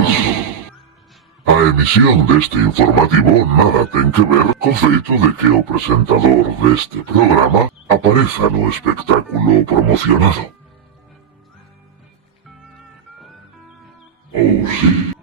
falso. A emisión deste informativo nada ten que ver co feito de que o presentador deste programa apareza no espectáculo promocionado. Ou si...